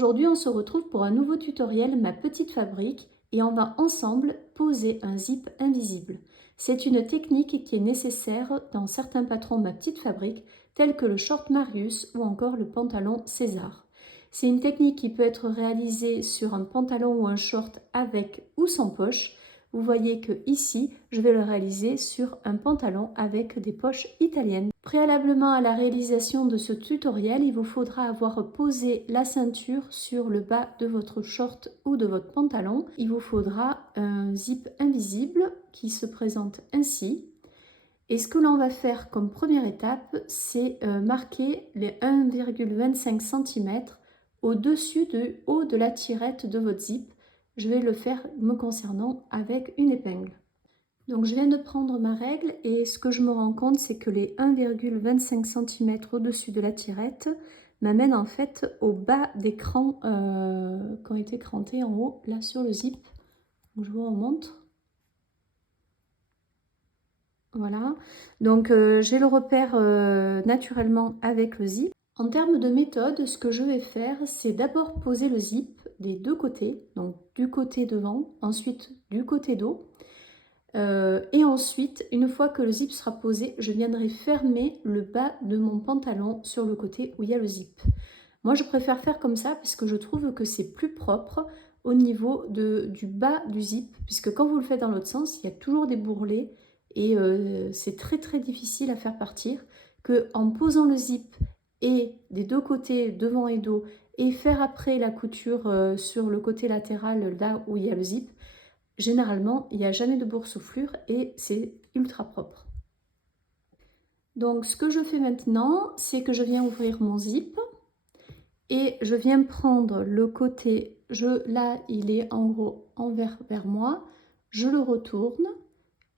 Aujourd'hui, on se retrouve pour un nouveau tutoriel Ma Petite Fabrique et on va ensemble poser un zip invisible. C'est une technique qui est nécessaire dans certains patrons Ma Petite Fabrique tels que le short Marius ou encore le pantalon César. C'est une technique qui peut être réalisée sur un pantalon ou un short avec ou sans poche. Vous voyez que ici, je vais le réaliser sur un pantalon avec des poches italiennes. Préalablement à la réalisation de ce tutoriel, il vous faudra avoir posé la ceinture sur le bas de votre short ou de votre pantalon. Il vous faudra un zip invisible qui se présente ainsi. Et ce que l'on va faire comme première étape, c'est marquer les 1,25 cm au-dessus du haut de la tirette de votre zip. Je vais le faire me concernant avec une épingle. Donc je viens de prendre ma règle et ce que je me rends compte, c'est que les 1,25 cm au-dessus de la tirette m'amènent en fait au bas des crans qui ont été crantés en haut, là sur le zip. Donc je vous remonte. Voilà, donc j'ai le repère naturellement avec le zip. En termes de méthode, ce que je vais faire, c'est d'abord poser le zip des deux côtés, donc du côté devant, ensuite du côté dos. Et ensuite, une fois que le zip sera posé, je viendrai fermer le bas de mon pantalon sur le côté où il y a le zip. Moi, je préfère faire comme ça parce que je trouve que c'est plus propre au niveau du bas du zip, puisque quand vous le faites dans l'autre sens, il y a toujours des bourrelets et c'est très difficile à faire partir. Que en posant le zip et des deux côtés, devant et dos, et faire après la couture sur le côté latéral, là où il y a le zip, généralement, il n'y a jamais de boursouflure et c'est ultra propre. Donc, ce que je fais maintenant, c'est que je viens ouvrir mon zip et je viens prendre le côté, là, il est en gros envers vers moi, je le retourne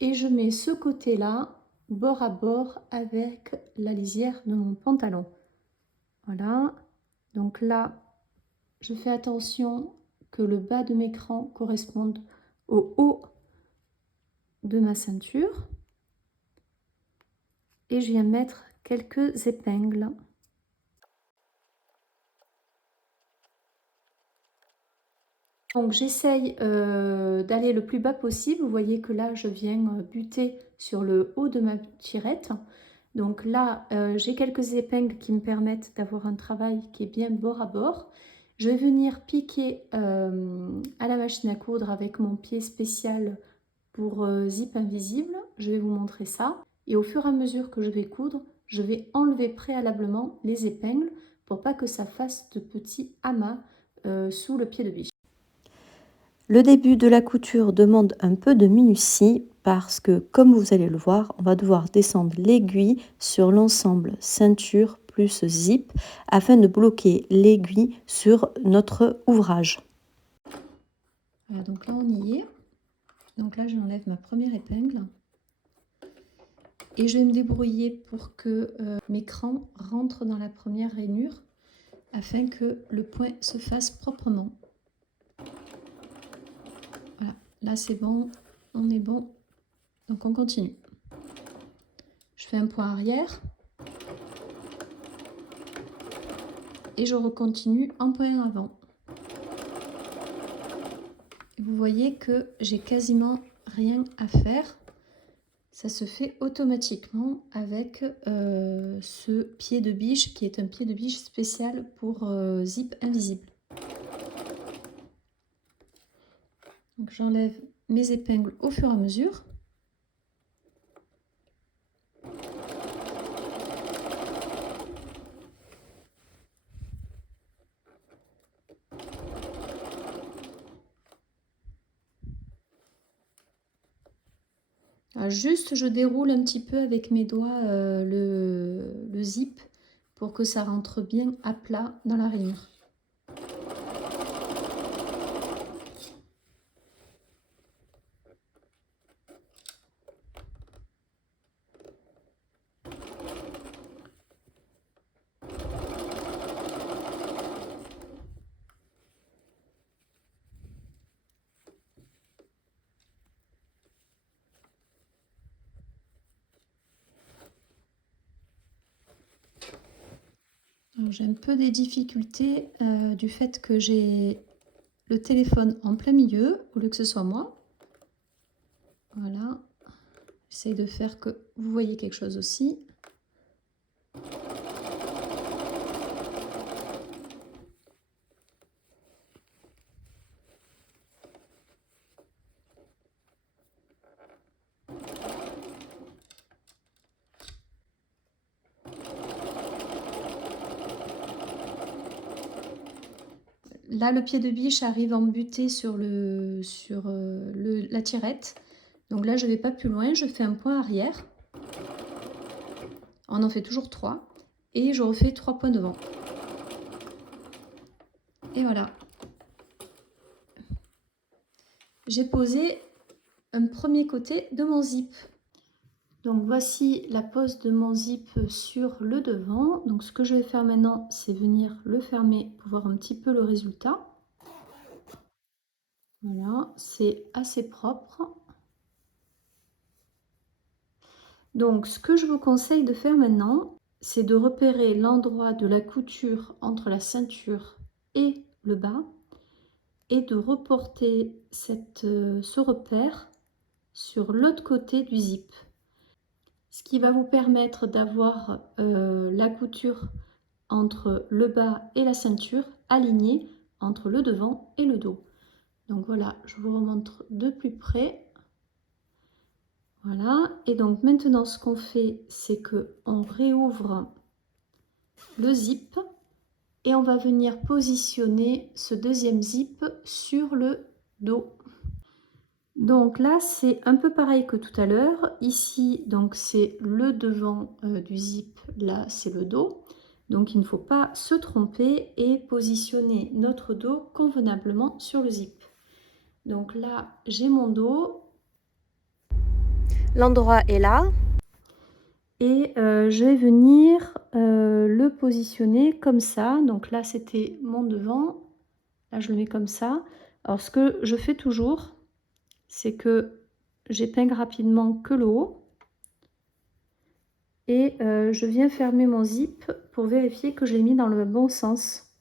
et je mets ce côté-là bord à bord avec la lisière de mon pantalon. Voilà, donc là, je fais attention que le bas de mes crans corresponde au haut de ma ceinture et je viens mettre quelques épingles. Donc j'essaye d'aller le plus bas possible. Vous voyez que là je viens buter sur le haut de ma tirette. Donc là j'ai quelques épingles qui me permettent d'avoir un travail qui est bien bord à bord. Je vais venir piquer à la machine à coudre avec mon pied spécial pour zip invisible. Je vais vous montrer ça. Et au fur et à mesure que je vais coudre, je vais enlever préalablement les épingles pour pas que ça fasse de petits amas sous le pied de biche. Le début de la couture demande un peu de minutie parce que, comme vous allez le voir, on va devoir descendre l'aiguille sur l'ensemble ceinture plus zip afin de bloquer l'aiguille sur notre ouvrage. Voilà, donc là on y est. Donc là j'enlève ma première épingle et je vais me débrouiller pour que mes crans rentrent dans la première rainure afin que le point se fasse proprement. Voilà, là c'est bon, on est bon, donc on continue. Je fais un point arrière et je recontinue en point avant. Vous voyez que j'ai quasiment rien à faire. Ça se fait automatiquement avec ce pied de biche qui est un pied de biche spécial pour zip invisible. Donc j'enlève mes épingles au fur et à mesure. Alors juste je déroule un petit peu avec mes doigts le zip pour que ça rentre bien à plat dans la rainure. J'ai un peu des difficultés du fait que j'ai le téléphone en plein milieu au lieu que ce soit moi. Voilà, j'essaye de faire que vous voyez quelque chose aussi. Là, le pied de biche arrive en butée sur la tirette. Donc là, je ne vais pas plus loin, je fais un point arrière. On en fait toujours 3. Et je refais 3 points devant. Et voilà. J'ai posé un premier côté de mon zip. Donc voici la pose de mon zip sur le devant. Donc ce que je vais faire maintenant, c'est venir le fermer pour voir un petit peu le résultat. Voilà, c'est assez propre. Donc ce que je vous conseille de faire maintenant, c'est de repérer l'endroit de la couture entre la ceinture et le bas et de reporter ce repère sur l'autre côté du zip. Ce qui va vous permettre d'avoir la couture entre le bas et la ceinture alignée entre le devant et le dos. Donc voilà, je vous remontre de plus près. Voilà, et donc maintenant ce qu'on fait, c'est que on réouvre le zip et on va venir positionner ce deuxième zip sur le dos. Donc là, c'est un peu pareil que tout à l'heure. Ici, donc c'est le devant du zip, là c'est le dos. Donc il ne faut pas se tromper et positionner notre dos convenablement sur le zip. Donc là, j'ai mon dos. L'endroit est là. Et je vais venir le positionner comme ça. Donc là, c'était mon devant. Là, je le mets comme ça. Alors, ce que je fais toujours, c'est que j'épingle rapidement que le haut. Et je viens fermer mon zip pour vérifier que je l'ai mis dans le bon sens.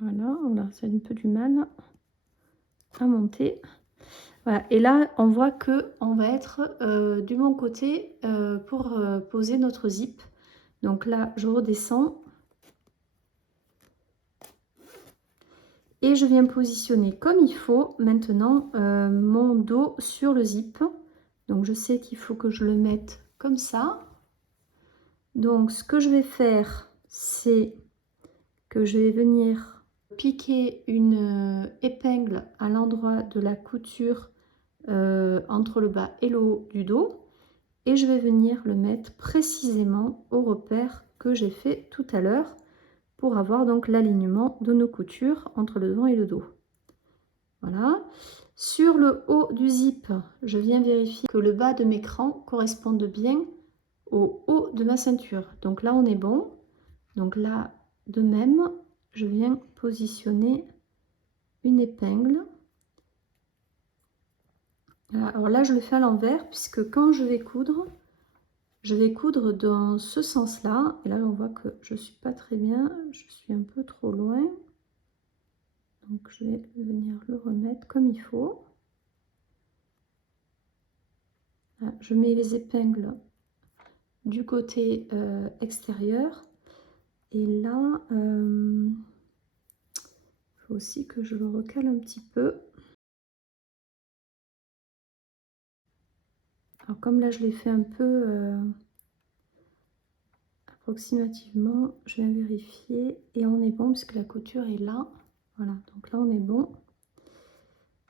Voilà, ça a un peu du mal à monter. Voilà, et là, on voit que on va être du bon côté pour poser notre zip. Donc là, je redescends. Et je viens positionner comme il faut maintenant mon dos sur le zip. Donc je sais qu'il faut que je le mette comme ça. Donc ce que je vais faire, c'est que je vais venir piquer une épingle à l'endroit de la couture entre le bas et le haut du dos. Et je vais venir le mettre précisément au repère que j'ai fait tout à l'heure pour avoir donc l'alignement de nos coutures entre le devant et le dos. Voilà. Sur le haut du zip, je viens vérifier que le bas de mes crans corresponde bien au haut de ma ceinture. Donc là, on est bon. Donc là, de même, je viens positionner une épingle. Voilà. Alors là, je le fais à l'envers puisque quand je vais coudre dans ce sens-là. Et là, on voit que je ne suis pas très bien. Je suis un peu trop loin. Donc je vais venir le remettre comme il faut. Là, je mets les épingles du côté extérieur. Et là, il faut aussi que je le recale un petit peu. Alors comme là je l'ai fait un peu approximativement, je viens vérifier et on est bon puisque la couture est là. Voilà, donc là on est bon.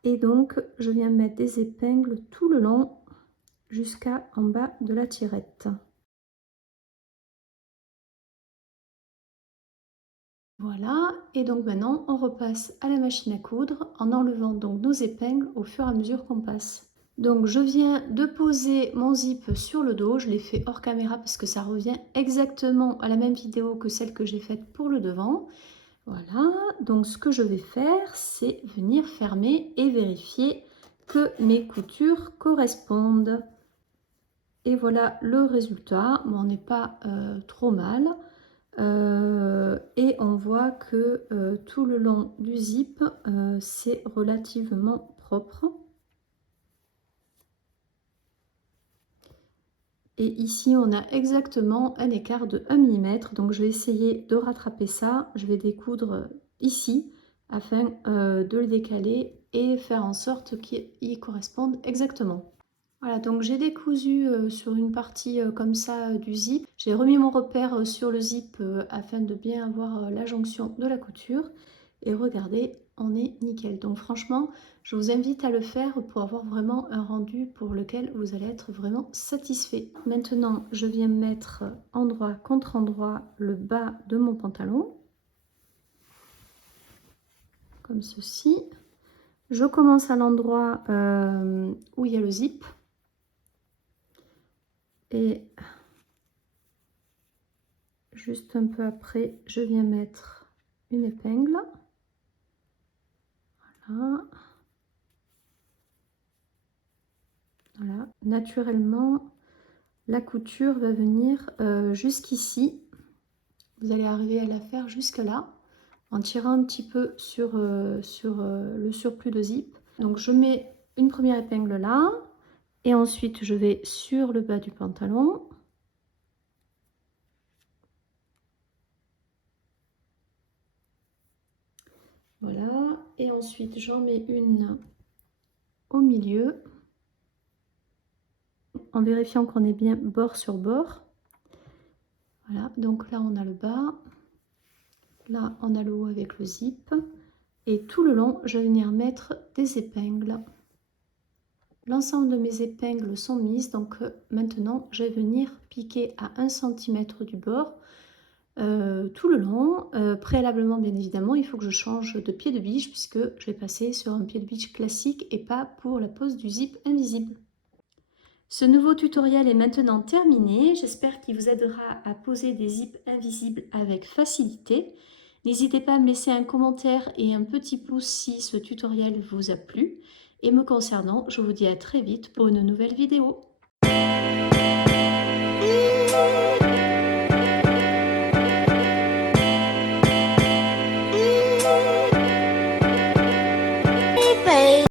Et donc je viens mettre des épingles tout le long jusqu'à en bas de la tirette. Voilà, et donc maintenant on repasse à la machine à coudre en enlevant donc nos épingles au fur et à mesure qu'on passe. Donc je viens de poser mon zip sur le dos, je l'ai fait hors caméra parce que ça revient exactement à la même vidéo que celle que j'ai faite pour le devant. Voilà, donc ce que je vais faire, c'est venir fermer et vérifier que mes coutures correspondent. Et voilà le résultat. Bon, on n'est pas trop mal. Et on voit que tout le long du zip, c'est relativement propre. Et ici, on a exactement un écart de 1 mm. Donc, je vais essayer de rattraper ça. Je vais découdre ici afin de le décaler et faire en sorte qu'il y corresponde exactement. Voilà, donc j'ai décousu sur une partie comme ça du zip. J'ai remis mon repère sur le zip afin de bien avoir la jonction de la couture. Et regardez, on est nickel. Donc franchement, je vous invite à le faire pour avoir vraiment un rendu pour lequel vous allez être vraiment satisfait. Maintenant, je viens mettre endroit contre endroit le bas de mon pantalon. Comme ceci. Je commence à l'endroit où il y a le zip. Et juste un peu après, je viens mettre une épingle. Voilà. Voilà. Naturellement, la couture va venir jusqu'ici. Vous allez arriver à la faire jusque là, en tirant un petit peu sur le surplus de zip. Donc je mets une première épingle là, et ensuite je vais sur le bas du pantalon. Voilà, et ensuite j'en mets une au milieu, en vérifiant qu'on est bien bord sur bord. Voilà, donc là on a le bas, là on a le haut avec le zip, et tout le long je vais venir mettre des épingles. L'ensemble de mes épingles sont mises, donc maintenant je vais venir piquer à 1 cm du bord tout le long. Préalablement, bien évidemment, il faut que je change de pied de biche puisque je vais passer sur un pied de biche classique et pas pour la pose du zip invisible. Ce nouveau tutoriel est maintenant terminé. J'espère qu'il vous aidera à poser des zips invisibles avec facilité. N'hésitez pas à me laisser un commentaire et un petit pouce si ce tutoriel vous a plu. Et me concernant, je vous dis à très vite pour une nouvelle vidéo.